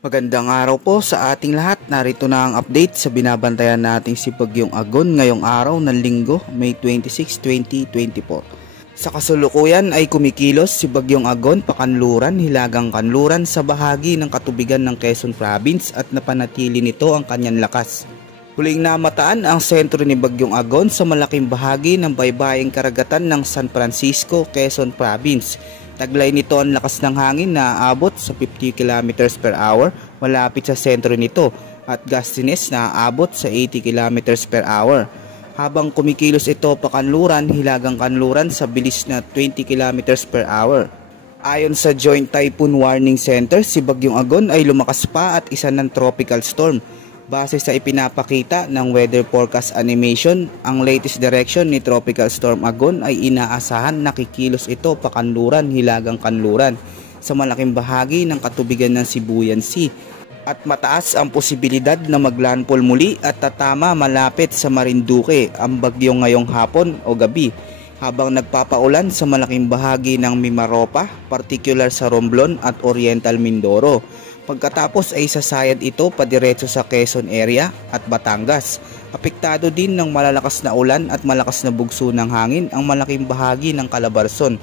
Magandang araw po sa ating lahat. Narito na ang update sa binabantayan nating si Bagyong Agon ngayong araw ng Linggo, May 26, 2024. Sa kasalukuyan ay kumikilos si Bagyong Agon pakanluran, hilagang kanluran sa bahagi ng katubigan ng Quezon Province at napanatili nito ang kanyang lakas. Huling namataan ang sentro ni Bagyong Agon sa malaking bahagi ng baybaying karagatan ng San Francisco, Quezon Province. Taglay nito ang lakas ng hangin na aabot sa 50 km per hour malapit sa sentro nito at gustiness na aabot sa 80 km per hour. Habang kumikilos ito pakanluran, hilagang kanluran sa bilis na 20 km per hour. Ayon sa Joint Typhoon Warning Center, si Bagyong Agon ay lumakas pa at isa ng tropical storm. Base sa ipinapakita ng weather forecast animation, ang latest direction ni Tropical Storm Agon ay inaasahan na kikilos ito pakanluran, hilagang kanluran sa malaking bahagi ng katubigan ng Sibuyan Sea at mataas ang posibilidad na maglandfall muli at tatama malapit sa Marinduque ang bagyo ngayong hapon o gabi habang nagpapaulan sa malaking bahagi ng Mimaropa, particular sa Romblon at Oriental Mindoro. Pagkatapos ay sasayad ito padiretso sa Quezon area at Batangas. Apektado din ng malalakas na ulan at malakas na bugso ng hangin ang malaking bahagi ng Calabarzon.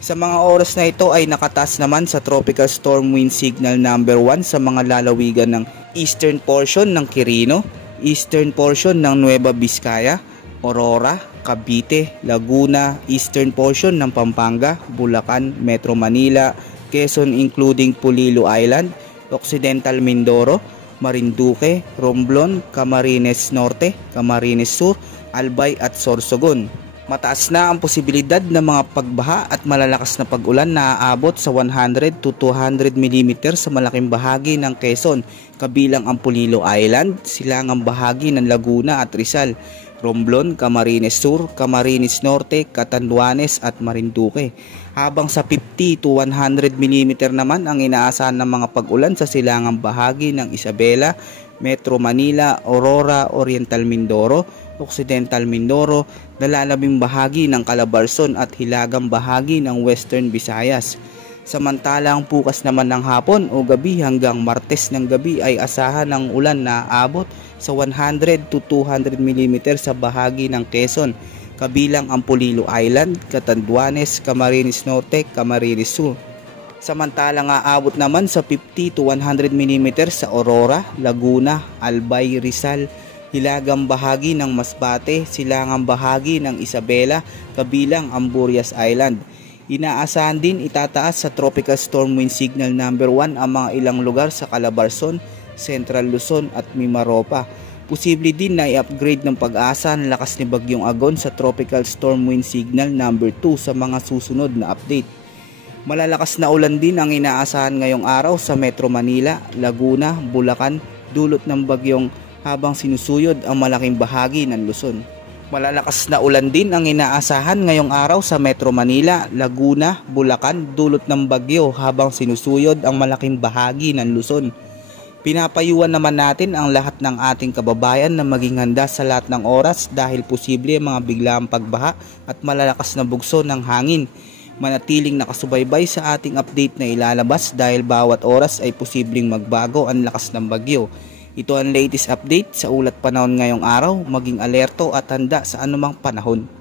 Sa mga oras na ito ay nakataas naman sa Tropical Storm Wind Signal number 1 sa mga lalawigan ng eastern portion ng Quirino, eastern portion ng Nueva Vizcaya, Aurora, Cavite, Laguna, eastern portion ng Pampanga, Bulacan, Metro Manila, Quezon including Polillo Island, Occidental Mindoro, Marinduque, Romblon, Camarines Norte, Camarines Sur, Albay at Sorsogon. Mataas na ang posibilidad ng mga pagbaha at malalakas na pag-ulan na aabot sa 100 to 200 mm sa malaking bahagi ng Quezon, kabilang ang Polillo Island, silangang bahagi ng Laguna at Rizal, Romblon, Camarines Sur, Camarines Norte, Catanduanes at Marinduque. Habang sa 50 to 100 mm naman ang inaasahan ng mga pag-ulan sa silangang bahagi ng Isabela, Metro Manila, Aurora, Oriental Mindoro, Occidental Mindoro, nalalabing bahagi ng Calabarzon at hilagang bahagi ng Western Visayas. Samantalang bukas naman ng hapon o gabi hanggang Martes ng gabi ay asahan ng ulan na aabot sa 100 to 200 mm sa bahagi ng Quezon, kabilang ang Polillo Island, Catanduanes, Camarines Norte, Camarines Sur. Samantalang aabot naman sa 50 to 100 mm sa Aurora, Laguna, Albay, Rizal, hilagang bahagi ng Masbate, silangang bahagi ng Isabela, kabilang ang Burias Island. Inaasahan din itataas sa Tropical Storm Wind Signal number 1 ang mga ilang lugar sa Calabarzon, Central Luzon at Mimaropa. Posible din na i-upgrade ng Pag-asa ang lakas ni Bagyong Agon sa Tropical Storm Wind Signal number 2 sa mga susunod na update. Malalakas na ulan din ang inaasahan ngayong araw sa Metro Manila, Laguna, Bulacan, dulot ng bagyong habang sinusuyod ang malaking bahagi ng Luzon. Malalakas na ulan din ang inaasahan ngayong araw sa Metro Manila, Laguna, Bulacan, dulot ng bagyo habang sinusuyod ang malaking bahagi ng Luzon. Pinapayuhan naman natin ang lahat ng ating kababayan na maging handa sa lahat ng oras dahil posible mga biglaang pagbaha at malalakas na bugso ng hangin. Manatiling nakasubaybay sa ating update na ilalabas dahil bawat oras ay posibleng magbago ang lakas ng bagyo. Ito ang latest update sa ulat panahon ngayong araw, maging alerto at handa sa anumang panahon.